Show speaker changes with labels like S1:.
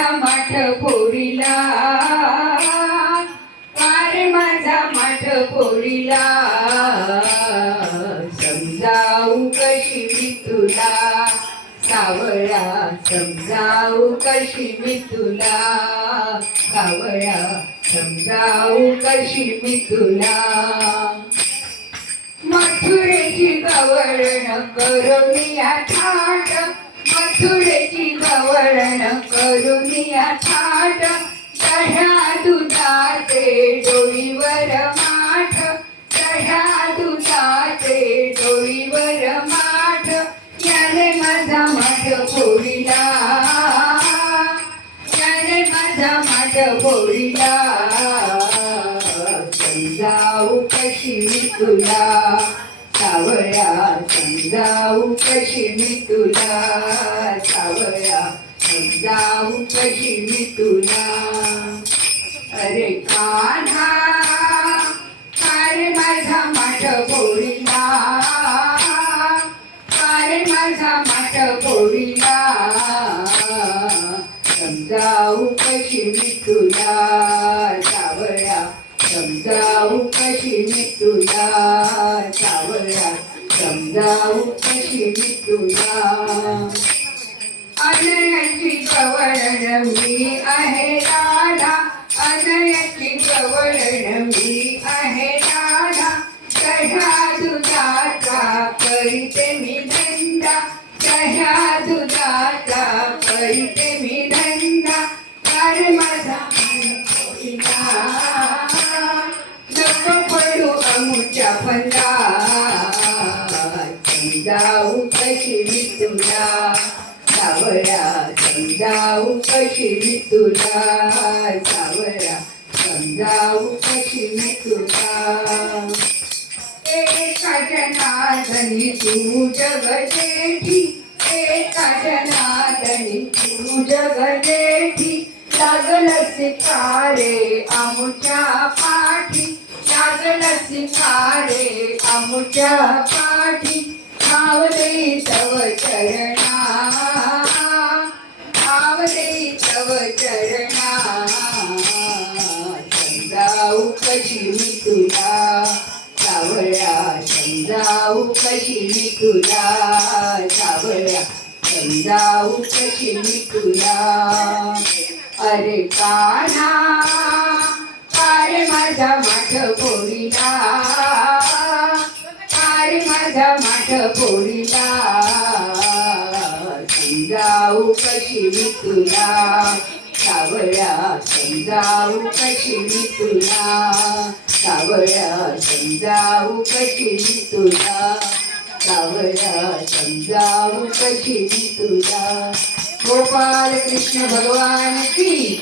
S1: माझा माठ पोरीला पार माझा माठ पोरीला समजाऊ कशी मी तुला. सावळा समजाऊ कशी मी तुला. सावळा समजाऊ कशी मी तुला. मथुरेची गवळण करून या थाट. मथुरेची गवळण करुनिया ठाट. थाट चढा दुधाचे डोईवर माठ. चढा दुधाचे डोईवर माठ. याने माझा माठ फोडीला. याने माझा माठ फोडीला. समजाऊ कशी तुला. सावळ्या जाऊ कशी मी तुला सावळ्या जाऊ कशी मी तुला? अरे कान्हा अरे माझा माठ पोळीला अरे माझा माठ पोळीला समजाऊ कशी मी तुला जाऊ कशी मी तुला अनयाची कवळण मी आहे राधा अनयाची कवळण मी आहे राधा चढा दुधाचा करीते मी धंदा चढा दुधाचा करीते मी धंदा अरे माझा नको पडू अमुच्या फंदा कशी मी तुला सावळा समजाऊ कशी मी तुला सावळा समजाऊ कशी मी तुला एका जनार्दनी तू जगजेठी एका जनार्दनी तू जगजेठी लागल सिकारे आमच्या पाठी लागल सिकारे आमच्या पाठी. भाव दे तव चरणा. भाव दे तव चरणा. समजाऊ कशी मी तुला. सावळ्या समजाऊ कशी मी तुला. सावळ्या समजाऊ कशी मी तुला. अरे कान्हा अरे माझा माठ पोळीला माझा माठ पोळीला समजाऊ कशी मी तुला? सावळ्या समजाऊ कशी मी तुला? सावळ्या समजाऊ कशी मी तुला? सावळ्या समजाऊ कशी मी तुला? गोपाल कृष्ण भगवान की